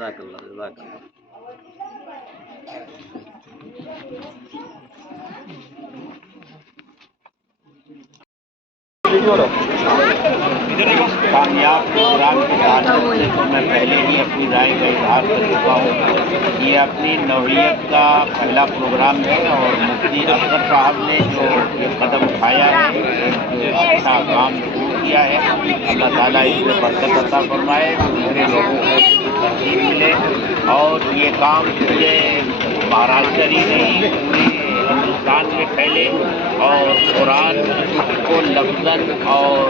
جزاک اللہ جزاک اللہ. کامیاب پروگرام کے تعلق سے تو میں پہلے ہی اپنی رائے کا اظہار کر چکا ہوں. یہ اپنی نوعیت کا پہلا پروگرام ہے اور مفتی اکبر صاحب نے جو یہ قدم اٹھایا ہے، ایک اچھا کام شروع کیا ہے. اللہ تعالیٰ اس میں برکت عطا فرمائے، دوسرے لوگوں کو ترغیب ملے اور یہ کام پورے مہاراشٹر ہی نہیں پورے ہندوستان میں پھیلے اور قرآن کو لفظاً اور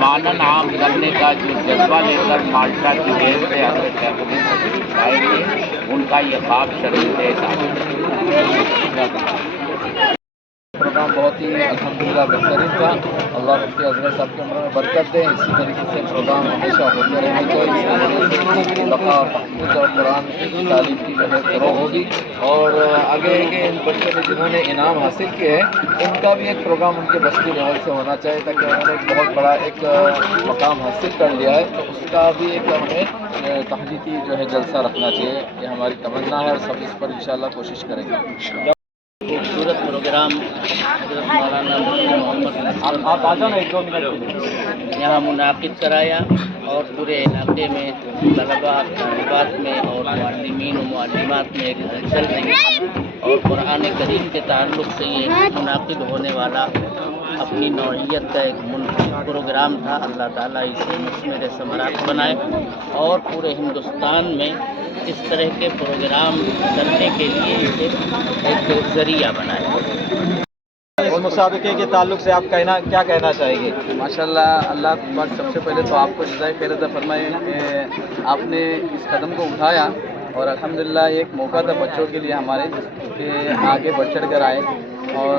مانن عام کرنے کا جو جذبہ لے کر مالٹا کی جیل سے حضرت شیخ آئے تھے، ان کا یہ خواب شریف ہے. پروگرام بہت ہی الحمدللہ بہترین تھا. اللہ مفتی اصغر صاحب کی عمر میں برکت دے. اسی طریقے سے پروگرام ہمیشہ ہوتے رہنے چاہیے. بقا اور تحفظ اور قرآن کی تعلیم کی جو ہے فروغ ہوگی. اور آگے کے ان بچوں نے جنہوں نے انعام حاصل کیے ہیں، ان کا بھی ایک پروگرام ان کے بستی لیول سے ہونا چاہیے، تاکہ انہوں نے ایک بہت بڑا ایک مقام حاصل کر لیا ہے تو اس کا بھی ایک ہمیں تحریکی جو ہے جلسہ رکھنا چاہیے. یہ ہماری تمنا ہے اور سب اس پر انشاءاللہ کوشش کریں گے. خوبصورت پروگرام حضرت مولانا محمد آپ آ جانا 1-2 منٹ یہاں منعقد کرایا اور پورے علاقے میں طلباء طالبات میں اور معلمین و معلمات میں ایک چل رہی ہے. اور قرآن کریم کے تعلق سے یہ منعقد ہونے والا اپنی نوعیت کا ایک منفرد پروگرام تھا. اللہ تعالیٰ اسے مثمر ثمرات بنائے اور پورے ہندوستان میں اس طرح کے پروگرام کرنے کے لیے اسے ایک ذریعہ بنائے. اس مسابقے کے تعلق سے آپ کیا کہنا چاہیں گے؟ ماشاءاللہ اللہ پاک سب سے پہلے تو آپ کو جزائے خیر عطا فرمائے کہ آپ نے اس قدم کو اٹھایا اور الحمدللہ ایک موقع تھا بچوں کے لیے ہمارے کہ آگے بڑھ چڑھ کر آئے. اور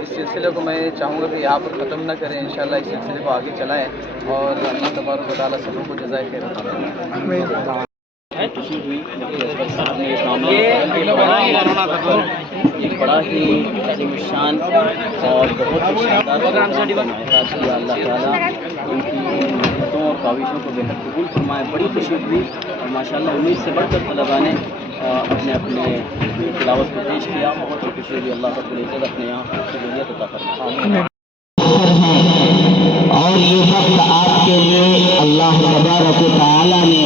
اس سلسلے کو میں چاہوں گا کہ آپ ختم نہ کریں، انشاءاللہ اس سلسلے کو آگے چلائیں اور اللہ تبارک و تعالیٰ سب کو جزائے خیر عطا فرمائے. ایک بڑا ہی عظیم الشان اور بہت ہی شاندار تاکہ اللہ تعالیٰ ان کی محنتوں اور کاوشوں کو بہتر قبول فرمائے. بڑی خوشی ہوئی اور ماشاءاللہ امید سے بڑھ کر طلباء نے اپنے تلاوت کو پیش کیا. بہت ہی خوشی ہوئی. اللہ رب العزت اپنے یہاں قبولیت عطا فرمائے. اور یہ وقت آپ کے لیے اللہ تبارک و تعالیٰ نے